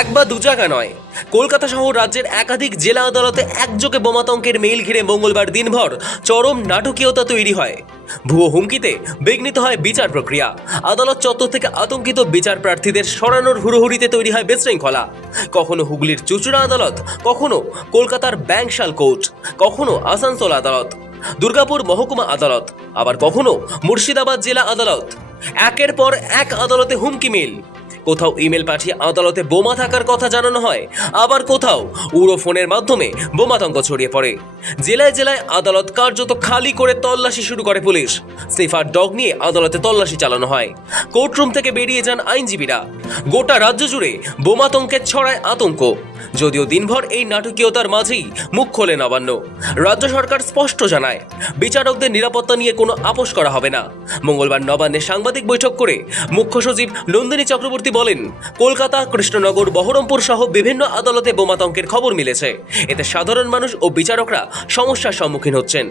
এক বা দু জায়গা নয়, কলকাতা সহ রাজ্যের একাধিক জেলা আদালতে একযোগে বোমাতঙ্কের মেইল ঘিরে মঙ্গলবার দিনভর চরম নাটকীয়তা তৈরি হয়। ভুয়ো হুমকিতে বিঘ্নিত হয় বিচার প্রক্রিয়া। আদালত চত্বর থেকে আতঙ্কিত বিচার প্রার্থীদের সরানোর হুড়োহুড়িতে তৈরি হয় বিশৃঙ্খলা। কখনো হুগলির চুঁচুড়া আদালত, কখনো কলকাতার ব্যাংশাল কোর্ট, কখনো আসানসোল আদালত, দুর্গাপুর মহকুমা আদালত, আবার কখনো মুর্শিদাবাদ জেলা আদালত। একের পর এক আদালতে হুমকি মেইল। কোথাও ইমেল পাঠিয়ে আদালতে বোমা থাকার কথা জানানো হয়, আবার কোথাও উড়ো ফোনের মাধ্যমে বোমাতঙ্ক ছড়িয়ে পড়ে। জেলায় জেলায় আদালত কার্যত খালি করে তল্লাশি শুরু করে পুলিশ। স্নিফার ডগ নিয়ে আদালতে তল্লাশি চালানো হয়। কোর্টরুম থেকে বেরিয়ে যান আইনজীবীরা। গোটা রাজ্য জুড়ে বোমাতঙ্কের ছড়ায় আতঙ্ক। যদিও দিনভর এই নাটকীয়তার মাঝেই মুখ খোলে নবান্ন। রাজ্য সরকার স্পষ্ট জানায়, বিচারকদের নিরাপত্তা নিয়ে কোনো আপোষ করা হবে না। মঙ্গলবার নবান্নে সাংবাদিক বৈঠক করে মুখ্য সচিব নন্দিনী চক্রবর্তী বলেন, কলকাতা, কৃষ্ণনগর, বহরমপুর সহ বিভিন্ন আদালতে বোমাতঙ্কের খবর মিলেছে। এতে সাধারণ মানুষ ও বিচারকরা সমস্যার সম্মুখীন হচ্ছেন।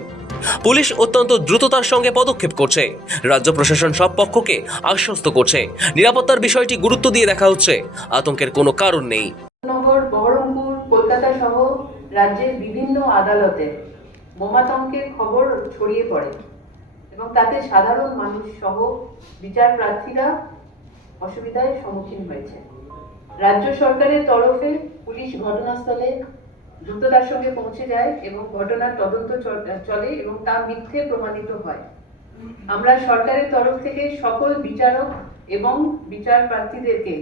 পুলিশ অত্যন্ত দ্রুততার সঙ্গে পদক্ষেপ করছে। রাজ্য প্রশাসন সব পক্ষকে আশ্বস্ত করছে, নিরাপত্তার বিষয়টি গুরুত্ব দিয়ে দেখা হচ্ছে। আতঙ্কের কোনো কারণ নেই। নগর, বহরমপুর, কলকাতা সহ রাজ্যের বিভিন্ন আদালতে বোমাতঙ্কের খবর ছড়িয়ে পড়ে এবং তাতে সাধারণ মানুষ সহ বিচার প্রার্থীরা অসুবিধার সম্মুখীন হয়েছে। রাজ্য সরকারের তরফে পুলিশ ঘটনাস্থলে দ্রুততার সঙ্গে পৌঁছে যায় এবং ঘটনার তদন্ত চলে এবং তা মিথ্যে প্রমাণিত হয়। আমরা সরকারের তরফ থেকে সকল বিচারক এবং বিচার প্রার্থীদেরকে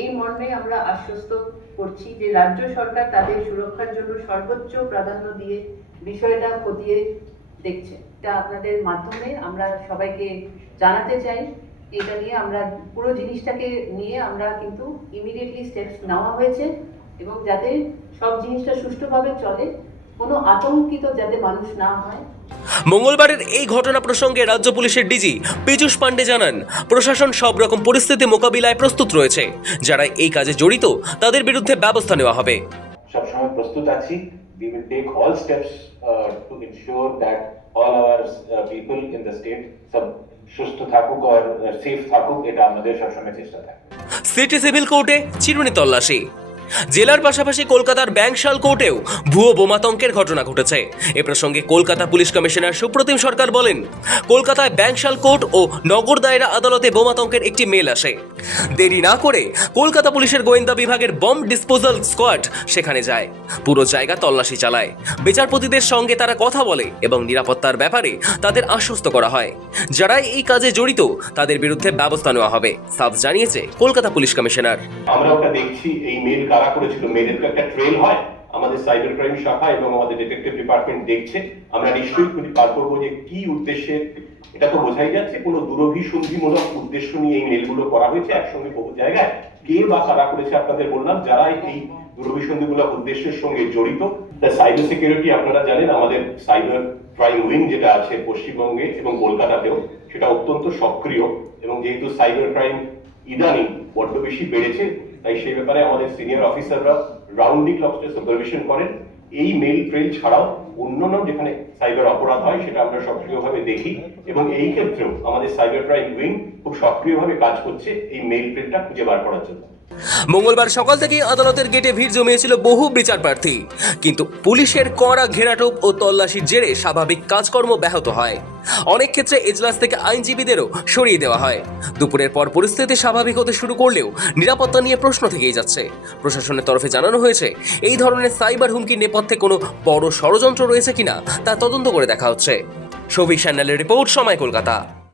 এই মর্মে আমরা আশ্বস্ত করছি যে রাজ্য সরকার তাদের সুরক্ষার জন্য সর্বোচ্চ প্রাধান্য দিয়ে বিষয়টা খতিয়ে দেখছে। এটা আপনাদের মাধ্যমে আমরা সবাইকে জানাতে চাই। এটা নিয়ে আমরা পুরো জিনিসটাকে নিয়ে আমরা কিন্তু ইমিডিয়েটলি স্টেপস নেওয়া হয়েছে এবং যাতে সব জিনিসটা সুষ্ঠুভাবে চলে, কোনো আতঙ্কিত যাতে মানুষ না হয়। মঙ্গলবারের এই ঘটনা প্রসঙ্গে রাজ্য পুলিশের ডিজি পীযূষ পান্ডে জানান, প্রশাসন সব রকম পরিস্থিতি মোকাবিলায় প্রস্তুত রয়েছে। যারা এই কাজে জড়িত তাদের বিরুদ্ধে ব্যবস্থা নেওয়া হবে। সবসময় প্রস্তুত আছি। We will take all steps to ensure that all our people in the state সব সুস্থ থাকুক আর সেফ থাকুক, এটা আমাদের সবসময় চেষ্টা থাকে। সিটি সিভিল কোর্টে চিরুনি তল্লাশি। জেলার পাশাপাশি কলকাতার ব্যাংশাল কোর্টেও ভুয়ো বোমাতঙ্কের ঘটনা ঘটেছে। এ প্রসঙ্গে কলকাতা পুলিশ কমিশনার সুপ্রতিম সরকার বলেন, কলকাতায় ব্যাংশাল কোর্ট ও নগর দায়রা আদালতে বোমাতঙ্কের একটি মেল আসে। দেরি না করে কলকাতা পুলিশের গোয়েন্দা বিভাগের বম্ব ডিসপোজাল স্কোয়াড সেখানে যায়। পুরো জায়গা তল্লাশি চালায়। বিচারপতিদের সঙ্গে তারা কথা বলে এবং নিরাপত্তার ব্যাপারে তাদের আশ্বস্ত করা হয়। যারা এই কাজে জড়িত তাদের বিরুদ্ধে ব্যবস্থা নেওয়া হবে, সাফ জানিয়েছে কলকাতা পুলিশ কমিশনার। আমরা ওটা দেখছি, এই মেল কারা করেছিল, মেলের তো একটা ট্রেল হয়। আমাদের সাইবার ক্রাইম শাখা এবং আমাদের ডিটেকটিভ ডিপার্টমেন্ট দেখছে। আমরা নিশ্চয়ই খুঁজে বার করবো যে কি উদ্দেশ্যে। এটা তো বোঝাই যাচ্ছে কোনো দুরভিসন্ধিমূলক উদ্দেশ্য নিয়ে এই মেলগুলো করা হয়েছে একসঙ্গে বহু জায়গায়। কে বা কারা করেছে আপনাদের বললাম, যারা এই দুরভিসন্ধিমূলক উদ্দেশ্যের সঙ্গে জড়িত। সাইবার সিকিউরিটি আপনারা জানেন, আমাদের সাইবার ক্রাইম উইং যেটা আছে পশ্চিমবঙ্গে এবং কলকাতাতেও, সেটা অত্যন্ত সক্রিয়। এবং যেহেতু সাইবার ক্রাইম ইদানিং বড্ড বেশি বেড়েছে, তাই সেই ব্যাপারে আমাদের সিনিয়র অফিসাররা রাউন্ড দি ক্লক সুপারভিশন করেন। এই মেল ট্রেল ছাড়াও অন্যান্য যেখানে সাইবার অপরাধ হয় সেটা আমরা সক্রিয়ভাবে দেখি এবং এই ক্ষেত্রেও আমাদের সাইবার ক্রাইম উইং খুব সক্রিয়ভাবে কাজ করছে এই মেল ট্রেলটা খুঁজে বার করার জন্য। মঙ্গলবার সকাল থেকেই আদালতের গেটে ভিড় জমিয়েছিল বহু বিচার প্রার্থী, কিন্তু পুলিশের কড়া ঘেরাটোপ ও তল্লাশির জেরে স্বাভাবিক কাজকর্ম ব্যাহত হয়। অনেক ক্ষেত্রে এজলাস থেকে আইনজীবীদেরও সরিয়ে দেওয়া হয়। দুপুরের পর পরিস্থিতি স্বাভাবিক হতে শুরু করলেও নিরাপত্তা নিয়ে প্রশ্ন থেকেই যাচ্ছে। প্রশাসনের তরফে জানানো হয়েছে, এই ধরনের সাইবার হুমকির নেপথ্যে কোনো বড় ষড়যন্ত্র রয়েছে কিনা তা তদন্ত করে দেখা হচ্ছে। শফিক সান্যালের রিপোর্ট, সময় কলকাতা।